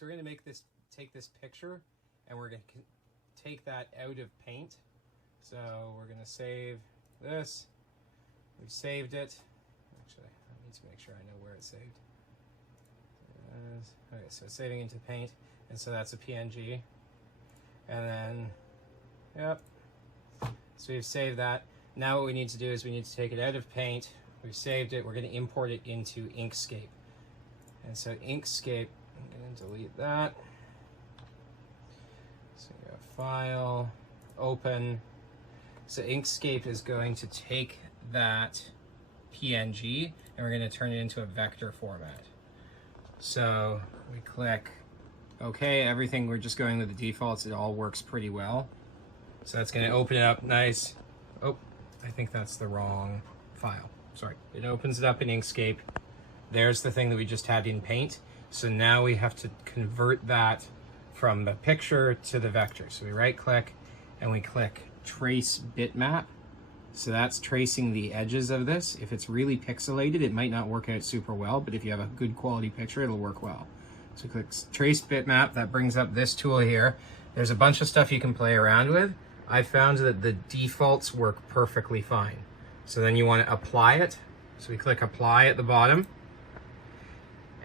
So we're going to take this picture, and we're going to take that out of Paint. So we're going to save this. We've saved it. Actually, I need to make sure I know where it's saved. Okay, so saving into Paint, and so that's a PNG. And then, yep. So we've saved that. Now what we need to do is we need to take it out of Paint. We've saved it. We're going to import it into Inkscape. And so Inkscape, I'm going to delete that. So you have File, Open. So Inkscape is going to take that PNG and we're going to turn it into a vector format. So we click OK, everything, we're just going with the defaults. It all works pretty well. So that's going to open it up nice. Oh, I think that's the wrong file. Sorry. It opens it up in Inkscape. There's the thing that we just had in Paint. So now we have to convert that from the picture to the vector. So we right click and we click Trace Bitmap. So that's tracing the edges of this. If it's really pixelated, it might not work out super well, but if you have a good quality picture, it'll work well. So click Trace Bitmap. That brings up this tool here. There's a bunch of stuff you can play around with. I found that the defaults work perfectly fine. So then you want to apply it. So we click Apply at the bottom.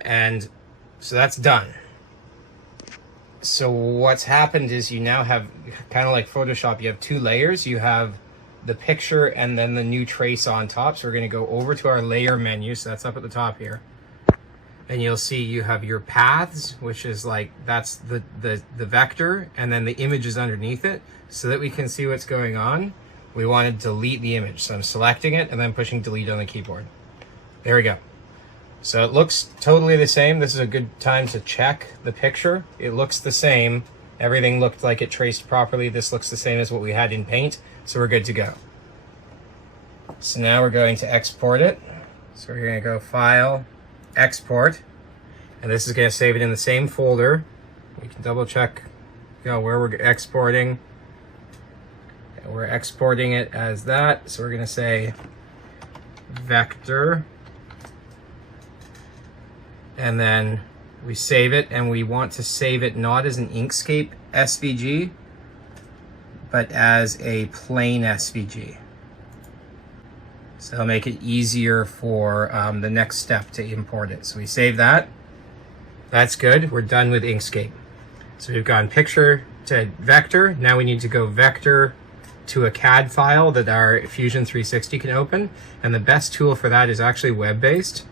And so that's done. So what's happened is you now have, kind of like Photoshop, you have two layers. You have the picture and then the new trace on top. So we're going to go over to our layer menu. So that's up at the top here. And you'll see you have your paths, which is like, that's the vector, and then the image is underneath it. So that we can see what's going on, we want to delete the image. So I'm selecting it and then pushing delete on the keyboard. There we go. So it looks totally the same. This is a good time to check the picture. It looks the same. Everything looked like it traced properly. This looks the same as what we had in Paint. So we're good to go. So now we're going to export it. So we're going to go File, Export. And this is going to save it in the same folder. We can double check where we're exporting. And we're exporting it as that. So we're going to say vector. And then we save it, and we want to save it not as an Inkscape SVG, but as a plain SVG. So it'll make it easier for the next step to import it. So we save that. That's good. We're done with Inkscape. So we've gone picture to vector. Now we need to go vector to a CAD file that our Fusion 360 can open. And the best tool for that is actually web-based.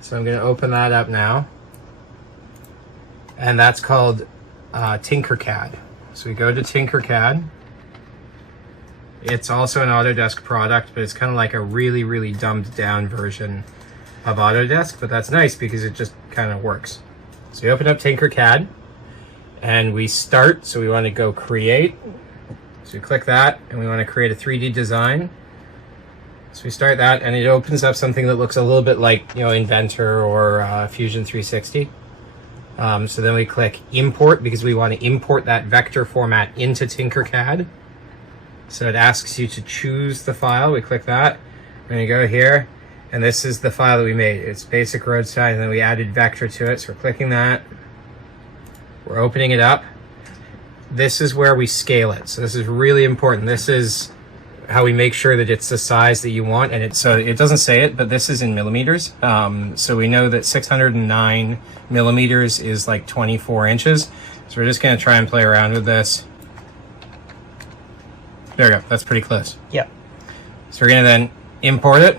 So I'm going to open that up now. And that's called Tinkercad. So we go to Tinkercad. It's also an Autodesk product, but it's kind of like a really, really dumbed down version of Autodesk. But that's nice because it just kind of works. So we open up Tinkercad and we start. So we want to go create. So we click that and we want to create a 3D design. So we start that, and it opens up something that looks a little bit like, Inventor or Fusion 360. So then we click Import because we want to import that vector format into Tinkercad. So it asks you to choose the file. We click that. We're going to go here, and this is the file that we made. It's basic road sign, and then we added vector to it. So we're clicking that. We're opening it up. This is where we scale it. So this is really important. This is how we make sure that it's the size that you want, and so it doesn't say it, but this is in millimeters. So we know that 609 millimeters is like 24 inches. So we're just going to try and play around with this. There we go. That's pretty close. Yep. So we're going to then import it.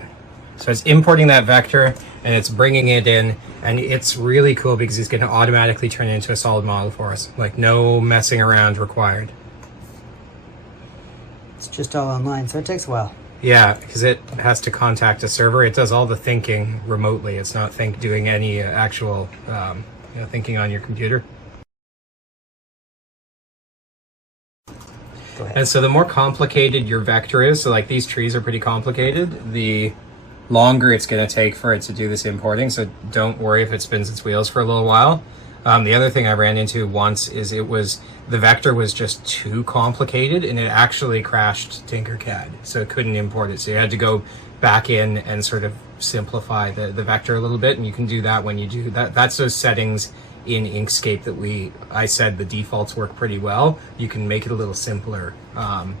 So it's importing that vector and it's bringing it in, and it's really cool because it's going to automatically turn it into a solid model for us. Like no messing around required. It's just all online, so it takes a while. Yeah, because it has to contact a server. It does all the thinking remotely. It's not doing any actual thinking on your computer. Go ahead. And so the more complicated your vector is, so like these trees are pretty complicated, the longer it's going to take for it to do this importing. So don't worry if it spins its wheels for a little while. The other thing I ran into once is the vector was just too complicated, and it actually crashed Tinkercad, so it couldn't import it. So you had to go back in and sort of simplify the vector a little bit, and you can do that when you do that. That's those settings in Inkscape that I said the defaults work pretty well. You can make it a little simpler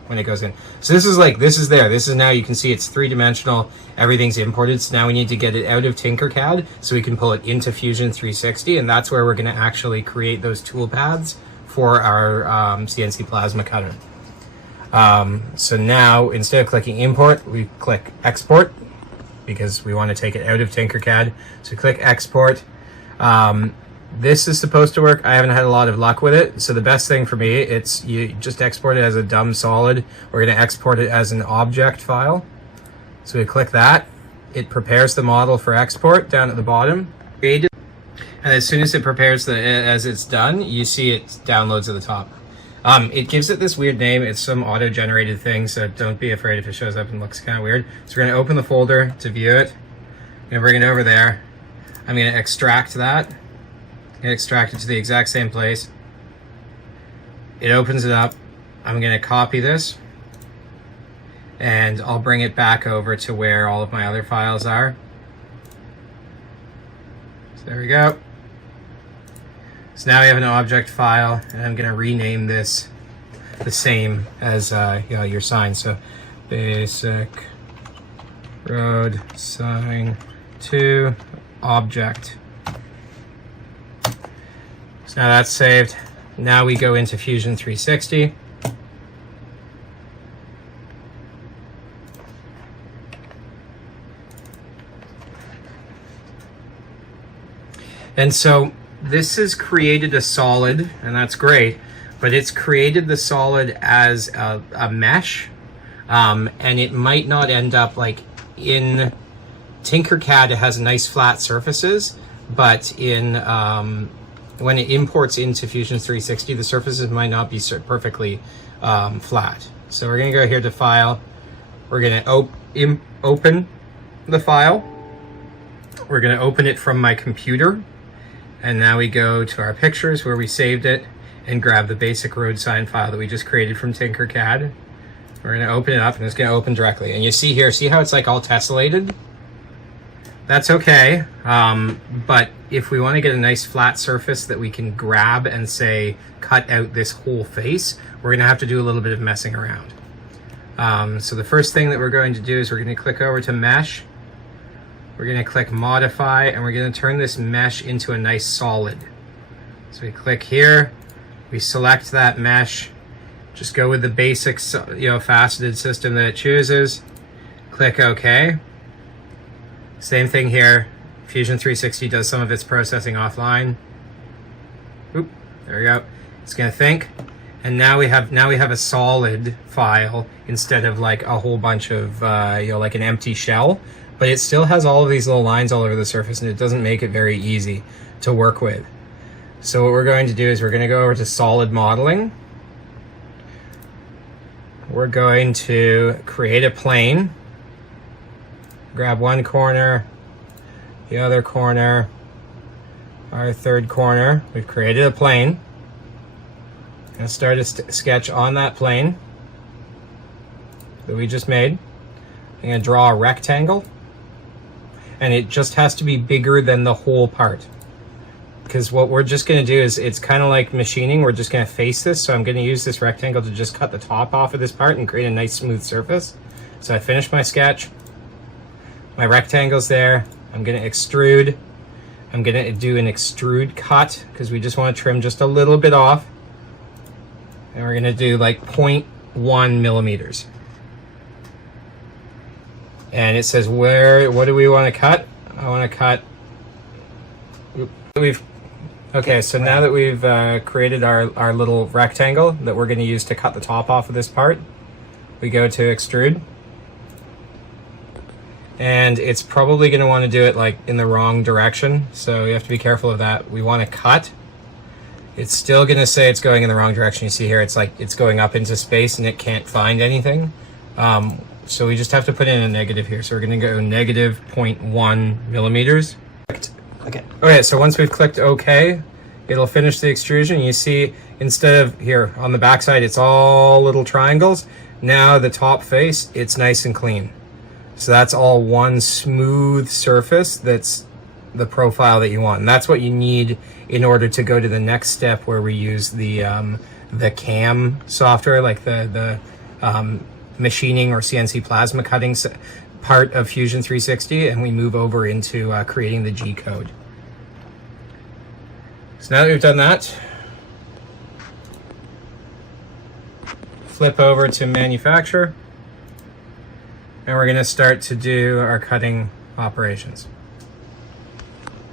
when it goes in. So this is there. This is now, you can see it's 3-dimensional. Everything's imported. So now we need to get it out of Tinkercad so we can pull it into Fusion 360, and that's where we're going to actually create those tool paths for our CNC plasma cutter. So now, instead of clicking import, we click export because we want to take it out of Tinkercad. So click export. This is supposed to work. I haven't had a lot of luck with it. So the best thing for me, you just export it as a dumb solid. We're going to export it as an object file. So we click that. It prepares the model for export down at the bottom. And as soon as it prepares as it's done, you see it downloads at the top. It gives it this weird name. It's some auto-generated thing, so don't be afraid if it shows up and looks kind of weird. So we're going to open the folder to view it. I'm going to bring it over there. I'm going to extract that. Extract it to the exact same place. It opens it up. I'm going to copy this and I'll bring it back over to where all of my other files are. So there we go. So now we have an object file, and I'm going to rename this the same as your sign. So basic road sign to object. So now that's saved. Now we go into Fusion 360. And so this has created a solid, and that's great, but it's created the solid as a mesh, and it might not end up like in Tinkercad. It has nice flat surfaces, but in when it imports into Fusion 360, the surfaces might not be perfectly flat. So we're going to go here to File. We're going to open the file. We're going to open it from my computer. And now we go to our pictures where we saved it and grab the basic road sign file that we just created from Tinkercad. We're going to open it up, and it's going to open directly. And you see here, see how it's like all tessellated? That's okay, but if we want to get a nice flat surface that we can grab and say, cut out this whole face, we're going to have to do a little bit of messing around. So the first thing that we're going to do is we're going to click over to Mesh. We're going to click Modify, and we're going to turn this mesh into a nice solid. So we click here, we select that mesh, just go with the basic faceted system that it chooses, click OK. Same thing here. Fusion 360 does some of its processing offline. Oop, there we go. It's going to think, and now we have a solid file instead of like a whole bunch of like an empty shell. But it still has all of these little lines all over the surface, and it doesn't make it very easy to work with. So what we're going to do is we're going to go over to solid modeling. We're going to create a plane. Grab one corner, the other corner, our third corner. We've created a plane. I'm going to start a sketch on that plane that we just made. I'm going to draw a rectangle. And it just has to be bigger than the whole part. Because what we're just going to do is, it's kind of like machining. We're just going to face this. So I'm going to use this rectangle to just cut the top off of this part and create a nice smooth surface. So I finished my sketch. My rectangle's there. I'm going to extrude. I'm going to do an extrude cut because we just want to trim just a little bit off. And we're going to do like 0.1 millimeters. And it says what do we want to cut? I want to cut. Okay, so now that we've created our little rectangle that we're going to use to cut the top off of this part, we go to extrude. And it's probably going to want to do it like in the wrong direction, so you have to be careful of that. We want to cut. It's still going to say it's going in the wrong direction. You see here, it's like it's going up into space and it can't find anything. So we just have to put in a negative here. So we're going to go negative 0.1 millimeters. Okay, so once we've clicked OK, it'll finish the extrusion. You see, instead of here on the back side, it's all little triangles. Now the top face, it's nice and clean. So that's all one smooth surface that's the profile that you want. And that's what you need in order to go to the next step where we use the CAM software, like the machining or CNC plasma cutting part of Fusion 360, and we move over into creating the G code. So now that we've done that, flip over to manufacture, and we're going to start to do our cutting operations.